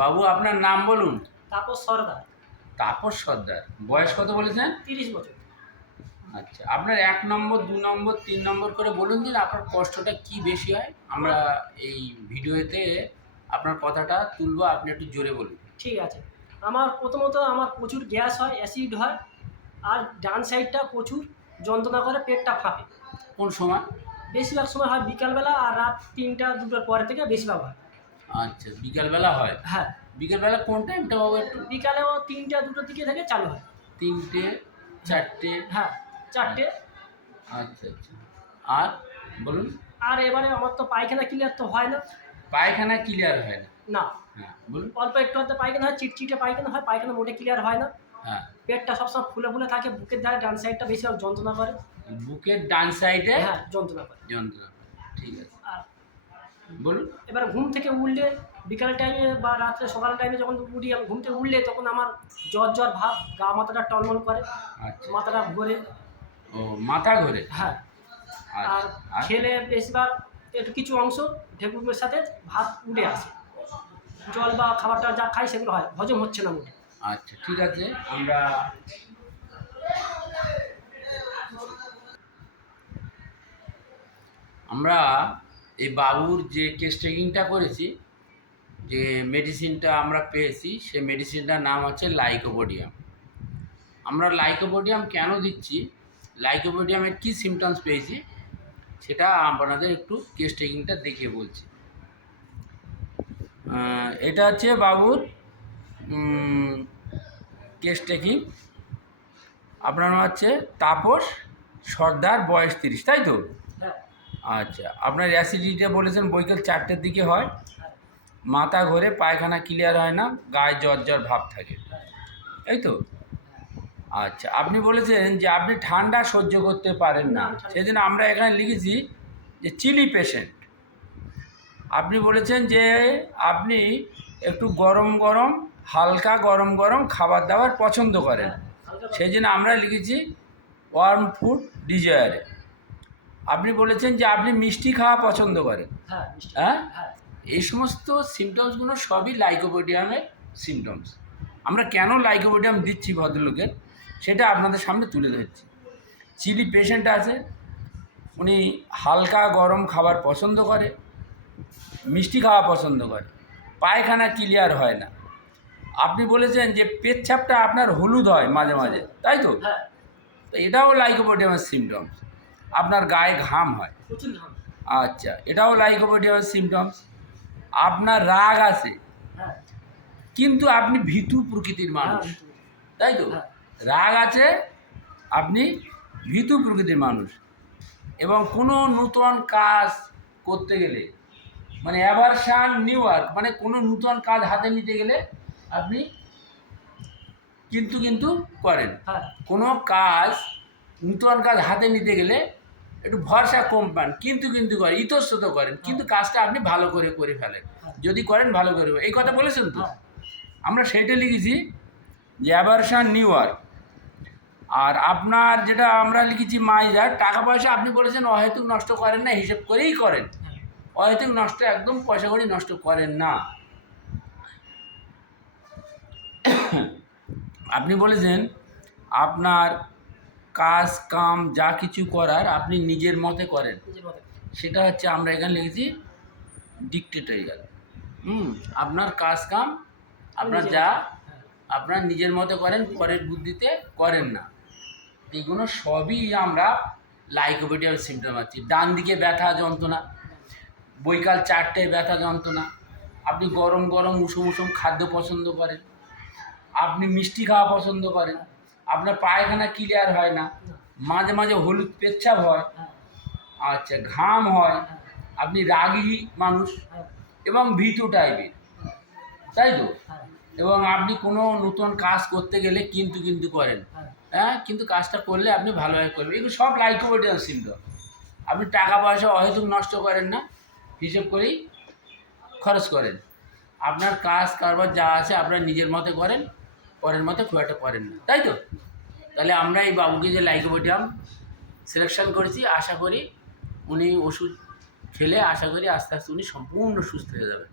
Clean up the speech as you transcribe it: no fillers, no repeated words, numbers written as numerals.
বাবু আপনার নাম বলুন। তাপস সরকার। তাপস সর্দার। বয়স কত বলেছেন? 30 বছর। আচ্ছা, আপনার 1 নম্বর 2 নম্বর 3 নম্বর করে বলুন দিন আপনার কষ্টটা কি বেশি হয়। আমরা এই ভিডিওতে আপনার কথাটা তুলবো, আপনি একটু জোরে বলুন। ঠিক আছে। আমার প্রথমত প্রচুর গ্যাস হয়, অ্যাসিড হয়, আর ডান সাইডটা প্রচুর যন্ত্রণা করে, পেটটা ফাঁপে। কোন সময়? বেশিরভাগ সময় হয় বিকালবেলা আর রাত 3টা 2টার পরে থেকে বেশিরভাগ হয়। আচ্ছা, বিকালবেলা হয়। হ্যাঁ, বিকালবেলা কোন টাইমটা বাবু একটু? বিকালেও 3টা 2টোর দিকে থেকে চালু হয়। 3টে 4টে? হ্যাঁ, 4টে। আচ্ছা আচ্ছা, আর বলুন। আর এবারে আমার তো পায়খানা ক্লিয়ার তো হয় না। পায়খানা ক্লিয়ার হয় না? না, হ্যাঁ বলুন। অল্প একটু আধটু পায়খানা হয়, চিটচিটে পায়খানা হয়, পায়খানা মোটে ক্লিয়ার হয় না। হ্যাঁ, পেটটা সবসময় ফুলে ফুলে থাকে, বুকের ধারে ডান সাইডটা বেশিরভাগ যন্ত্রণা করে। বুকের ডান সাইডে হ্যাঁ, যন্ত্রণা করে। যন্ত্রণা। ঠিক আছে, আর বলুন। এবার ঘুম থেকে উঠলে বিকাল টাইমে বা রাত্রে সকাল টাইমে যখন উঠি, আমি ঘুম থেকে উঠলে তখন আমার জ্বর জ্বর ভাব, গা মাথাটা টনমন করে, আচ্ছা, মাথাটা ঘোরে। ও মাথা ঘোরে। হ্যাঁ, আর আচ্ছা, আর খেলে বেশিরভাগ একটু কিছু অংশ ঢেকুরের সাথে ভাত উঠে আসে। জল বা খাবারটা যা খাই সেগুলো হয়, হজম হচ্ছে না মোটে। আচ্ছা, ঠিক আছে। আমরা আমরা এই বাবুর যে কেস টেকিংটা করেছি, যে মেডিসিনটা আমরা পেয়েছি, সেই মেডিসিনটার নাম হচ্ছে লাইকোপোডিয়াম। আমরা লাইকোপোডিয়াম কেন দিচ্ছি, লাইকোপোডিয়ামের কী সিমটমস পেয়েছি, সেটা আপনাদের একটু কেস টেকিংটা দেখে বলছি। এটা হচ্ছে বাবুর কেস টেকিং। আপনার নাম হচ্ছে তাপস সর্দার, বয়স 30, তাই তো? হ্যাঁ, আচ্ছা, আপনার অ্যাসিডিটিটা বলেছেন বৈকাল 4টের দিকে হয়, হ্যাঁ, মাথা ঘোরে, পায়খানা ক্লিয়ার হয় না, গায়ে জ্বর জ্বর ভাব থাকে, হ্যাঁ, তাই তো? আচ্ছা, আপনি বলেছেন যে আপনি ঠান্ডা সহ্য করতে পারেন না, সেজন্য আমরা এখানে লিখেছি যে চিলি পেশেন্ট। আপনি বলেছেন যে আপনি একটু গরম গরম, হালকা গরম গরম খাবার দাবার পছন্দ করেন, সেই জন্য আমরা লিখেছি ওয়ার্ম ফুড ডিজায়ারে। আপনি বলেছেন যে আপনি মিষ্টি খাওয়া পছন্দ করেন। হ্যাঁ, হ্যাঁ, হ্যাঁ, এই সমস্ত সিমটমসগুলো সবই লাইকোপোডিয়ামের সিমটমস। আমরা কেন লাইকোপোডিয়াম দিচ্ছি ভদ্রলোকের, সেটা আপনাদের সামনে তুলে ধরছি। চিলি পেশেন্ট আছে, উনি হালকা গরম খাবার পছন্দ করে, মিষ্টি খাওয়া পছন্দ করে, পায়খানা ক্লিয়ার হয় না। আপনি বলেছেন যে পেচ্ছাপটা আপনার হলুদ হয় মাঝে মাঝে, তাই তো? হ্যাঁ, তো এটাও লাইকোপোডিয়ামের সিমটমস। আপনার গায়ে ঘাম হয়। প্রচুর ঘাম। আচ্ছা, এটাও লাইকোপোডিয়ামের সিমটমস। আপনার রাগ আছে, হ্যাঁ, কিন্তু আপনি ভীতু প্রকৃতির মানুষ, তাই তো? হ্যাঁ, রাগ আছে, আপনি ভীতু প্রকৃতির মানুষ, এবং কোনো নূতন কাজ করতে গেলে, মানে অ্যাভারশান নিউ ওয়ার্ক, মানে কোনো নূতন কাজ হাতে নিতে গেলে আপনি কিন্তু করেন। হ্যাঁ, কোনো কাজ, নূতন কাজ হাতে নিতে গেলে একটু ভরসা কম পান, কিন্তু করেন, ইতস্তত করেন, কিন্তু কাজটা আপনি ভালো করে ফেলেন। যদি করেন ভালো করে, এই কথা বলেছেন তো? হ্যাঁ, আমরা সেইটা লিখেছি যে অ্যাভারশান নিউ ওয়ার্ক। আর আপনার যেটা আমরা লিখেছি মাইজার, টাকা পয়সা আপনি বলেছেন অহেতুক নষ্ট করেন না, হিসেব করেই করেন। অহেতুক নষ্ট, একদম পয়সা কড়ি নষ্ট করেন না। আপনি বলেছেন আপনার কাজ কাম যা কিছু করার আপনি নিজের মতে করেন, নিজের মতো। সেটা হচ্ছে আমরা এখানে লিখেছি ডিক্টেটরিয়াল। আপনার কাজ কাম আপনার যা আপনার নিজের মতো করেন, পরের বুদ্ধিতে করেন না। এগুলো সবই আমরা লাইকোপোডিয়াম সিমটম আছি। ডান দিকে ব্যথা যন্ত্রণা, বৈকাল 4টে ব্যথা যন্ত্রণা, আপনি গরম গরম উষুম খাদ্য পছন্দ করেন, আপনি মিষ্টি খাওয়া পছন্দ করেন, আপনার পায়খানা ক্লিয়ার হয় না, মাঝে মাঝে হলুদ পেচ্ছাপ হয়, আচ্ছা ঘাম হয়, আপনি রাগী মানুষ এবং ভীতু টাইপের, তাই তো? এবং আপনি কোনো নতুন কাজ করতে গেলে কিন্তু করেন, হ্যাঁ, কিন্তু কাজটা করলে আপনি ভালোভাবে করবেন। এগুলো সব লাইকোপোডিয়াম সিমটম। আপনি টাকা পয়সা অহেতুক নষ্ট করেন না, হিসেব করেই খরচ করেন। আপনার কাজ কারবার যা আছে আপনার নিজের মতে করেন, পরের মতে খুব একটা করেন না, তাই তো? তাহলে আমরা এই বাবুকে যে লাইকোপোডিয়াম সিলেকশন করেছি, আশা করি উনি ওষুধ খেলে আশা করি আস্তে আস্তে উনি সম্পূর্ণ সুস্থ হয়ে যাবেন।